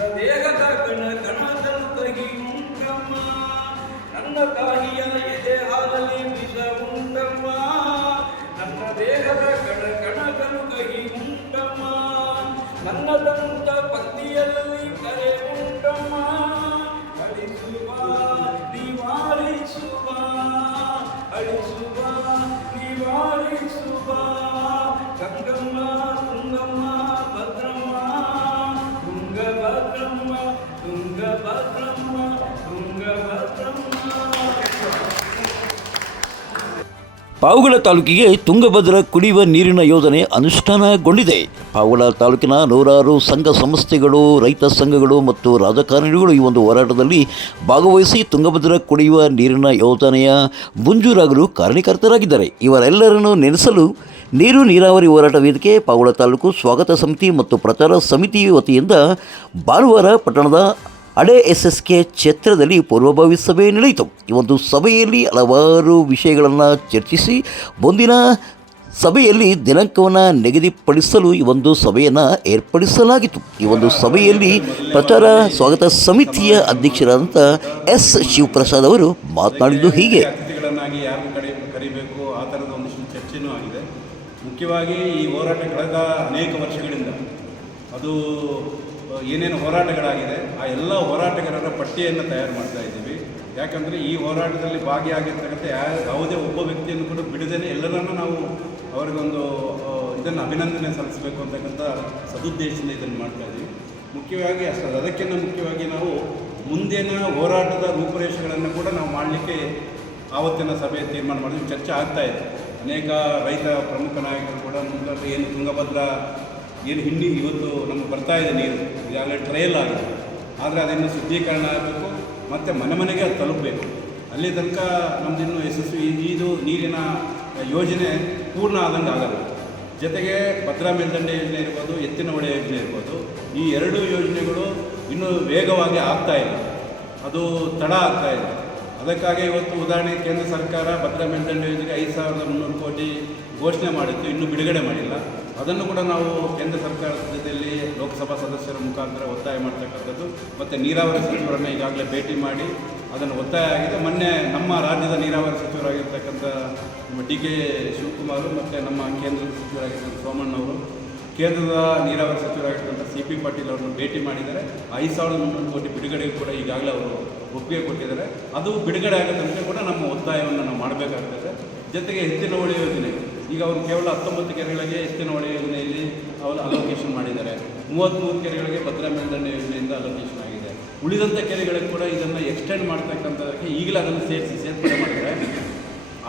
ದೇಹದ ಕಣ ಗಣದನು ಕಹಿ ಉಂಟಮ್ಮ. ನನ್ನ ತಾಯಿಯ ಎದೆ ಹಾಲಲ್ಲಿ ವಿಷ ಉಂಟಮ್ಮ. ನನ್ನ ದೇಹದ ಕಣ ಗಣದನು ಕಹಿ ಉಂಟಮ್ಮ. ನನ್ನ ದಂತ ಪಂಕ್ತಿಯಲ್ಲಿ ಕರೆ ಉಂಟಮ್ಮ. ಅಳಿಸುವ ನಿವಾರಿಸುವ ಅಳಿಸುವ, ನಿವಾರಿಸುವ. ಪಾವಗಡ ತಾಲೂಕಿಗೆ ತುಂಗಭದ್ರ ಕುಡಿಯುವ ನೀರಿನ ಯೋಜನೆ ಅನುಷ್ಠಾನಗೊಂಡಿದೆ. ಪಾವಗಡ ತಾಲೂಕಿನ ನೂರಾರು ಸಂಘ ಸಂಸ್ಥೆಗಳು, ರೈತ ಸಂಘಗಳು ಮತ್ತು ರಾಜಕಾರಣಿಗಳು ಈ ಒಂದು ಹೋರಾಟದಲ್ಲಿ ಭಾಗವಹಿಸಿ ತುಂಗಭದ್ರ ಕುಡಿಯುವ ನೀರಿನ ಯೋಜನೆಯ ಮುಂಜೂರಾಗಲು ಕಾರಣೀಕರ್ತರಾಗಿದ್ದಾರೆ ಇವರೆಲ್ಲರನ್ನು ನೆನೆಸಲು ನೀರು ನೀರಾವರಿ ಹೋರಾಟ ವೇದಿಕೆ, ಪಾವಗಡ ತಾಲೂಕು ಸ್ವಾಗತ ಸಮಿತಿ ಮತ್ತು ಪ್ರಚಾರ ಸಮಿತಿ ವತಿಯಿಂದ ಭಾನುವಾರ ಪಟ್ಟಣದ ಅಡೆ ಎಸ್ ಎಸ್ ಕೆ ಕ್ಷೇತ್ರದಲ್ಲಿ ಪೂರ್ವಭಾವಿ ಸಭೆ ನಡೆಯಿತು. ಈ ಒಂದು ಸಭೆಯಲ್ಲಿ ಹಲವಾರು ವಿಷಯಗಳನ್ನು ಚರ್ಚಿಸಿ, ಮುಂದಿನ ಸಭೆಯಲ್ಲಿ ದಿನಾಂಕವನ್ನು ನಿಗದಿಪಡಿಸಲು ಈ ಒಂದು ಸಭೆಯನ್ನು ಏರ್ಪಡಿಸಲಾಗಿತ್ತು. ಈ ಒಂದು ಸಭೆಯಲ್ಲಿ ಪ್ರಚಾರ ಸ್ವಾಗತ ಸಮಿತಿಯ ಅಧ್ಯಕ್ಷರಾದಂಥ ಎಸ್. ಶಿವಪ್ರಸಾದ್ ಅವರು ಮಾತನಾಡಿದ್ದು ಹೀಗೆ. ಮುಖ್ಯವಾಗಿ ಈ ಹೋರಾಟ ಕಳೆದ ಅನೇಕ ವರ್ಷಗಳಿಂದ ಅದು ಏನೇನು ಹೋರಾಟಗಳಾಗಿದೆ, ಆ ಎಲ್ಲ ಹೋರಾಟಗಾರರ ಪಟ್ಟಿಯನ್ನು ತಯಾರು ಮಾಡ್ತಾ ಇದ್ದೀವಿ. ಯಾಕಂದರೆ ಈ ಹೋರಾಟದಲ್ಲಿ ಭಾಗಿಯಾಗಿರ್ತಕ್ಕಂಥ ಯಾವುದೇ ಒಬ್ಬ ವ್ಯಕ್ತಿಯನ್ನು ಕೂಡ ಬಿಡದೇನೆ ಎಲ್ಲರನ್ನೂ ನಾವು ಅವರಿಗೊಂದು ಇದನ್ನು ಅಭಿನಂದನೆ ಸಲ್ಲಿಸಬೇಕು ಅಂತಕ್ಕಂಥ ಸದುದ್ದೇಶದಿಂದ ಇದನ್ನು ಮಾಡ್ತಾ ಇದ್ದೀವಿ. ಮುಖ್ಯವಾಗಿ ಅಷ್ಟು ಅದಕ್ಕಿಂತ ಮುಖ್ಯವಾಗಿ ನಾವು ಮುಂದಿನ ಹೋರಾಟದ ರೂಪುರೇಷೆಗಳನ್ನು ಕೂಡ ನಾವು ಮಾಡಲಿಕ್ಕೆ ಆವತ್ತಿನ ಸಭೆ ತೀರ್ಮಾನ ಮಾಡಿದ್ವಿ. ಚರ್ಚೆ ಆಗ್ತಾ ಇದೆ. ಅನೇಕ ರೈತ ಪ್ರಮುಖ ನಾಯಕರು ಕೂಡ ಮುಂದೆ ಏನು ತುಂಗಭದ್ರಾ ಏನು ಹಿಂಡಿ ಇವತ್ತು ನಮಗೆ ಬರ್ತಾ ಇದೆ ನೀರು. ಈಗಾಗಲೇ ಟ್ರಯಲ್ ಆಗಿದೆ. ಆದರೆ ಅದನ್ನು ಶುದ್ಧೀಕರಣ ಆಗಬೇಕು, ಮತ್ತು ಮನೆ ಮನೆಗೆ ಅದು ತಲುಪಬೇಕು. ಅಲ್ಲಿ ತನಕ ನಮ್ಮದಿನ್ನು ಯಶಸ್ವಿ ಇದು ನೀರಿನ ಯೋಜನೆ ಪೂರ್ಣ ಆದಂಗೆ ಆಗಲ್ಲ. ಜೊತೆಗೆ ಭದ್ರಾ ಮೇಲ್ದಂಡೆ ಯೋಜನೆ ಇರ್ಬೋದು ಎತ್ತಿನ ಹೊಡೆ ಯೋಜನೆ ಇರ್ಬೋದು, ಈ ಎರಡು ಯೋಜನೆಗಳು ಇನ್ನೂ ವೇಗವಾಗಿ ಆಗ್ತಾ ಇಲ್ಲ ಅದು ತಡ ಆಗ್ತಾ ಇದೆ. ಅದಕ್ಕಾಗಿ ಇವತ್ತು ಉದಾಹರಣೆ ಕೇಂದ್ರ ಸರ್ಕಾರ ಭದ್ರಾ ಮೇಲ್ದಂಡೆ ಯೋಜನೆಗೆ ಐದು ಸಾವಿರದ ಮುನ್ನೂರು ಕೋಟಿ ಘೋಷಣೆ ಮಾಡಿತ್ತು, ಇನ್ನೂ ಬಿಡುಗಡೆ ಮಾಡಿಲ್ಲ. ಅದನ್ನು ಕೂಡ ನಾವು ಕೇಂದ್ರ ಸರ್ಕಾರದ ಜೊತೆಯಲ್ಲಿ ಲೋಕಸಭಾ ಸದಸ್ಯರ ಮುಖಾಂತರ ಒತ್ತಾಯ ಮಾಡ್ತಕ್ಕಂಥದ್ದು. ಮತ್ತು ನೀರಾವರಿ ಸಚಿವರನ್ನು ಈಗಾಗಲೇ ಭೇಟಿ ಮಾಡಿ ಅದನ್ನು ಒತ್ತಾಯ ಆಗಿದೆ. ಮೊನ್ನೆ ನಮ್ಮ ರಾಜ್ಯದ ನೀರಾವರಿ ಸಚಿವರಾಗಿರ್ತಕ್ಕಂಥ ಡಿ ಕೆ ಶಿವಕುಮಾರ್ ಮತ್ತು ನಮ್ಮ ಕೇಂದ್ರದ ಸಚಿವರಾಗಿರ್ತಕ್ಕಂಥ ಸೋಮಣ್ಣವರು ಕೇಂದ್ರದ ನೀರಾವರಿ ಸಚಿವರಾಗಿರ್ತಕ್ಕಂಥ ಸಿ ಪಿ ಪಾಟೀಲ್ ಅವರನ್ನು ಭೇಟಿ ಮಾಡಿದ್ದಾರೆ. ಐದು ಸಾವಿರದ ಮುನ್ನೂರು ಕೋಟಿ ಬಿಡುಗಡೆಗೆ ಕೂಡ ಈಗಾಗಲೇ ಅವರು ಒಪ್ಪಿಗೆ ಕೊಟ್ಟಿದ್ದಾರೆ. ಅದು ಬಿಡುಗಡೆ ಆಗೋ ಕೂಡ ನಮ್ಮ ಒತ್ತಾಯವನ್ನು ನಾವು ಮಾಡಬೇಕಾಗ್ತದೆ. ಜೊತೆಗೆ ಎತ್ತಿನ ಹೊಳೆ ಯೋಜನೆ. ಈಗ ಅವರು ಕೇವಲ ಹತ್ತೊಂಬತ್ತು ಕೆರೆಗಳಿಗೆ ಎತ್ತಿನ ಹೊಳೆ ಯೋಜನೆಯಲ್ಲಿ ಅವರು ಅಲೋಕೇಶನ್ ಮಾಡಿದ್ದಾರೆ. ಮೂವತ್ತ್ಮೂರು ಕೆರೆಗಳಿಗೆ ಭದ್ರಾ ಮೇಲ್ದಂಡೆ ಯೋಜನೆಯಿಂದ ಅಲೋಕೇಶನ್ ಆಗಿದೆ. ಉಳಿದಂಥ ಕೆರೆಗಳಿಗೆ ಕೂಡ ಇದನ್ನು ಎಕ್ಸ್ಟೆಂಡ್ ಮಾಡ್ತಕ್ಕಂಥದಕ್ಕೆ ಈಗಲೇ ಅದನ್ನು ಸೇರಿಸಿ, ಸೇರ್ಪಡೆ ಮಾಡಿದರೆ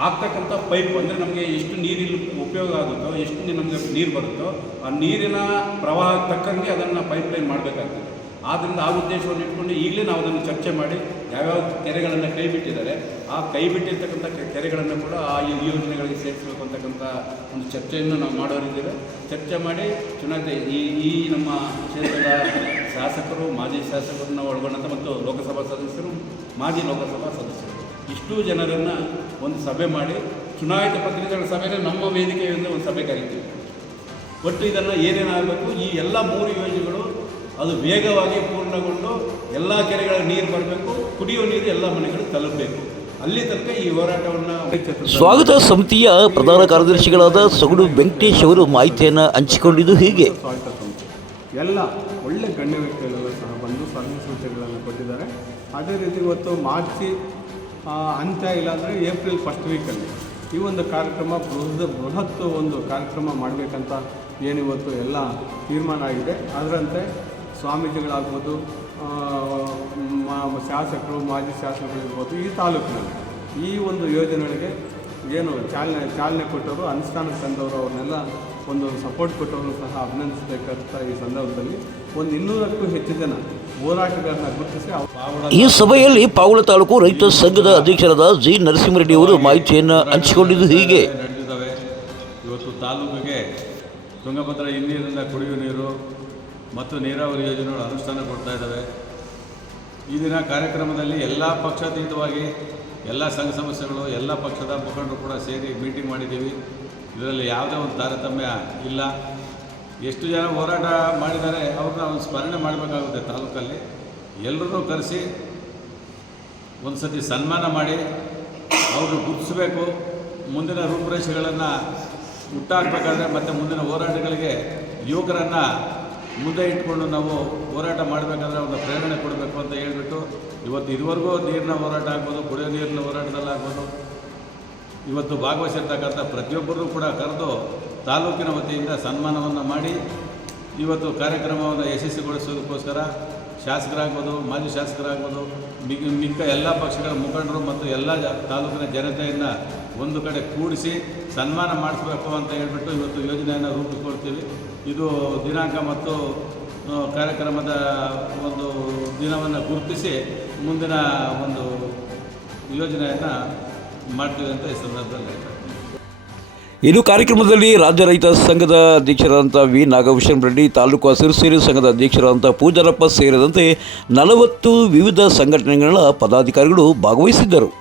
ಆಗ್ತಕ್ಕಂಥ ಪೈಪ್ ಅಂದರೆ ನಮಗೆ ಎಷ್ಟು ನೀರಿಲ್ಲಿ ಉಪಯೋಗ ಆಗುತ್ತೋ, ಎಷ್ಟು ನಮಗೆ ನೀರು ಬರುತ್ತೋ, ಆ ನೀರಿನ ಪ್ರವಾಹ ತಕ್ಕಂಗೆ ಅದನ್ನು ಪೈಪ್ಲೈನ್ ಮಾಡಬೇಕಾಗ್ತದೆ. ಆದ್ದರಿಂದ ಆ ಉದ್ದೇಶವನ್ನು ಇಟ್ಕೊಂಡು ಈಗಲೇ ನಾವು ಅದನ್ನು ಚರ್ಚೆ ಮಾಡಿ ಯಾವ್ಯಾವ ಕೆರೆಗಳನ್ನು ಕೈ ಬಿಟ್ಟಿದ್ದಾರೆ ಆ ಕೈ ಬಿಟ್ಟಿರ್ತಕ್ಕಂಥ ಕೆರೆಗಳನ್ನು ಕೂಡ ಆ ಯೋಜನೆಗಳಿಗೆ ಸೇರಿಸಬೇಕು ಅಂತಕ್ಕಂಥ ಒಂದು ಚರ್ಚೆಯನ್ನು ನಾವು ಮಾಡೋರಿದ್ದೇವೆ. ಚರ್ಚೆ ಮಾಡಿ ಚುನಾಯಿತ ಈ ಈ ನಮ್ಮ ಕ್ಷೇತ್ರದ ಶಾಸಕರು, ಮಾಜಿ ಶಾಸಕರನ್ನ ಒಳಗೊಂಡಂಥ ಮತ್ತು ಲೋಕಸಭಾ ಸದಸ್ಯರು, ಮಾಜಿ ಲೋಕಸಭಾ ಸದಸ್ಯರು, ಇಷ್ಟು ಜನರನ್ನು ಒಂದು ಸಭೆ ಮಾಡಿ ಚುನಾಯಿತ ಪ್ರತಿನಿಧಿಗಳ ಸಭೆಯಲ್ಲಿ ನಮ್ಮ ವೇದಿಕೆಯಿಂದ ಒಂದು ಸಭೆ ಕರಿತೀವಿ. ಒಟ್ಟು ಇದನ್ನು ಏನೇನಾಗಬೇಕು ಈ ಎಲ್ಲ ಮೂರು ಯೋಜನೆಗಳು ಅದು ವೇಗವಾಗಿ ಪೂರ್ಣಗೊಂಡು ಎಲ್ಲ ಕೆರೆಗಳ ನೀರು ಬರಬೇಕು ಕುಡಿಯುವ ನೀರು ಎಲ್ಲ ಮನೆಗಳು ತಲುಪಬೇಕು. ಅಲ್ಲಿ ತನಕ ಈ ಹೋರಾಟವನ್ನು ಸ್ವಾಗತ ಸಮಿತಿಯ ಪ್ರಧಾನ ಕಾರ್ಯದರ್ಶಿಗಳಾದ ಸೊಗಡು ವೆಂಕಟೇಶ್ ಅವರು ಮಾಹಿತಿಯನ್ನು ಹಂಚಿಕೊಂಡಿದ್ದು ಹೀಗೆ. ಸ್ವಾಗತ ಸಮಿತಿ. ಎಲ್ಲ ಒಳ್ಳೆ ಗಣ್ಯ ವ್ಯಕ್ತಿಗಳೆಲ್ಲ ಸಹ ಬಂದು ಸಲಹೆ ಸೂಚನೆಗಳನ್ನು ಕೊಟ್ಟಿದ್ದಾರೆ. ಅದೇ ರೀತಿ ಇವತ್ತು ಮಾರ್ಚಿ ಅಂತ್ಯ ಇಲ್ಲಾಂದರೆ ಏಪ್ರಿಲ್ ಫಸ್ಟ್ ವೀಕಲ್ಲಿ ಈ ಒಂದು ಕಾರ್ಯಕ್ರಮ ಬೃಹದ ಬೃಹತ್ ಒಂದು ಕಾರ್ಯಕ್ರಮ ಮಾಡಬೇಕಂತ ಏನಿವತ್ತು ಎಲ್ಲ ತೀರ್ಮಾನ ಆಗಿದೆ. ಅದರಂತೆ ಸ್ವಾಮೀಜಿಗಳಾಗ್ಬೋದು ಶಾಸಕರು, ಮಾಜಿ ಶಾಸಕರು ಇರ್ಬೋದು, ಈ ತಾಲೂಕಿನಲ್ಲಿ ಈ ಒಂದು ಯೋಜನೆಗಳಿಗೆ ಏನು ಚಾಲನೆ ಚಾಲನೆ ಕೊಟ್ಟವರು ಅನುಷ್ಠಾನಕ್ಕೆ ತಂದವರು, ಅವ್ರನ್ನೆಲ್ಲ ಒಂದು ಸಪೋರ್ಟ್ ಕೊಟ್ಟವರು ಸಹ ಅಭಿನಂದಿಸಬೇಕಂತ ಈ ಸಂದರ್ಭದಲ್ಲಿ. ಒಂದು ಇನ್ನೂರಕ್ಕೂ ಹೆಚ್ಚು ಜನ ಈ ಸಭೆಯಲ್ಲಿ ಪಾವಳ ತಾಲೂಕು ರೈತ ಸಂಘದ ಅಧ್ಯಕ್ಷರಾದ ಜಿ ನರಸಿಂಹರೆಡ್ಡಿ ಅವರು ಮಾಹಿತಿಯನ್ನು ಹಂಚಿಕೊಂಡಿದ್ದು ಹೀಗೆ. ಇವತ್ತು ತಾಲೂಕಿಗೆ ತುಂಗಭದ್ರಾ ಹಿನ್ನೀರಿನ ಕುಡಿಯುವ ನೀರು ಮತ್ತು ನೀರಾವರಿ ಯೋಜನೆಗಳು ಅನುಷ್ಠಾನ ಕೊಡ್ತಾ ಇದ್ದಾವೆ. ಈ ದಿನ ಕಾರ್ಯಕ್ರಮದಲ್ಲಿ ಎಲ್ಲ ಪಕ್ಷಾತೀತವಾಗಿ ಎಲ್ಲ ಸಂಘ ಸಂಸ್ಥೆಗಳು ಎಲ್ಲ ಪಕ್ಷದ ಮುಖಂಡರು ಕೂಡ ಸೇರಿ ಮೀಟಿಂಗ್ ಮಾಡಿದ್ದೀವಿ. ಇದರಲ್ಲಿ ಯಾವುದೇ ಒಂದು ತಾರತಮ್ಯ ಇಲ್ಲ. ಎಷ್ಟು ಜನ ಹೋರಾಟ ಮಾಡಿದ್ದಾರೆ, ಅವ್ರನ್ನ ಒಂದು ಸ್ಮರಣೆ ಮಾಡಬೇಕಾಗುತ್ತೆ ತಾಲೂಕಲ್ಲಿ. ಎಲ್ಲರನ್ನೂ ಕರೆಸಿ ಒಂದು ಸತಿ ಸನ್ಮಾನ ಮಾಡಿ ಅವರು ಗುರುತಿಸಬೇಕು. ಮುಂದಿನ ರೂಪುರೇಷೆಗಳನ್ನು ಹುಟ್ಟಾಕಬೇಕಾದ್ರೆ ಮತ್ತು ಮುಂದಿನ ಹೋರಾಟಗಳಿಗೆ ಯುವಕರನ್ನು ಮುಂದೆ ಇಟ್ಕೊಂಡು ನಾವು ಹೋರಾಟ ಮಾಡಬೇಕಾದ್ರೆ ಒಂದು ಪ್ರೇರಣೆ ಕೊಡಬೇಕು ಅಂತ ಹೇಳಿಬಿಟ್ಟು, ಇವತ್ತು ಇದುವರೆಗೂ ನೀರಿನ ಹೋರಾಟ ಆಗ್ಬೋದು, ಕುಡಿಯೋ ನೀರಿನ ಹೋರಾಟದಲ್ಲಾಗ್ಬೋದು, ಇವತ್ತು ಭಾಗವಹಿಸಿರ್ತಕ್ಕಂಥ ಪ್ರತಿಯೊಬ್ಬರೂ ಕೂಡ ಕರೆದು ತಾಲೂಕಿನ ವತಿಯಿಂದ ಸನ್ಮಾನವನ್ನು ಮಾಡಿ ಇವತ್ತು ಕಾರ್ಯಕ್ರಮವನ್ನು ಯಶಸ್ವಿಗೊಳಿಸೋದಕ್ಕೋಸ್ಕರ ಶಾಸಕರಾಗ್ಬೋದು, ಮಾಜಿ ಶಾಸಕರಾಗ್ಬೋದು, ಮಿಗ್, ಮಿಕ್ಕ ಎಲ್ಲ ಪಕ್ಷಗಳ ಮುಖಂಡರು ಮತ್ತು ಎಲ್ಲ ತಾಲೂಕಿನ ಜನತೆಯನ್ನು ಒಂದು ಕಡೆ ಕೂಡಿಸಿ ಸನ್ಮಾನ ಮಾಡಿಸ್ಬೇಕು ಅಂತ ಹೇಳ್ಬಿಟ್ಟು ಇವತ್ತು ಯೋಜನೆಯನ್ನು ರೂಪಿಸ್ಕೊಳ್ತೀವಿ ಇದು ದಿನಾಂಕ ಮತ್ತು ಕಾರ್ಯಕ್ರಮದ ಒಂದು ದಿನವನ್ನು ಗುರುತಿಸಿ ಮುಂದಿನ ಒಂದು ಯೋಜನೆಯನ್ನು ಮಾಡ್ತೀವಿ ಅಂತ ಈ ಸಂದರ್ಭದಲ್ಲಿ ಇನ್ನು ಕಾರ್ಯಕ್ರಮದಲ್ಲಿ ರಾಜ್ಯ ರೈತ ಸಂಘದ ಅಧ್ಯಕ್ಷರಾದಂಥ ವಿ. ನಾಗಭೂಷಣ್ ರೆಡ್ಡಿ, ತಾಲೂಕು ಹಸಿರು ಸೇರಿ ಸಂಘದ ಅಧ್ಯಕ್ಷರಾದಂಥ ಪೂಜಾರಪ್ಪ ಸೇರಿದಂತೆ ನಲವತ್ತು ವಿವಿಧ ಸಂಘಟನೆಗಳ ಪದಾಧಿಕಾರಿಗಳು ಭಾಗವಹಿಸಿದ್ದರು.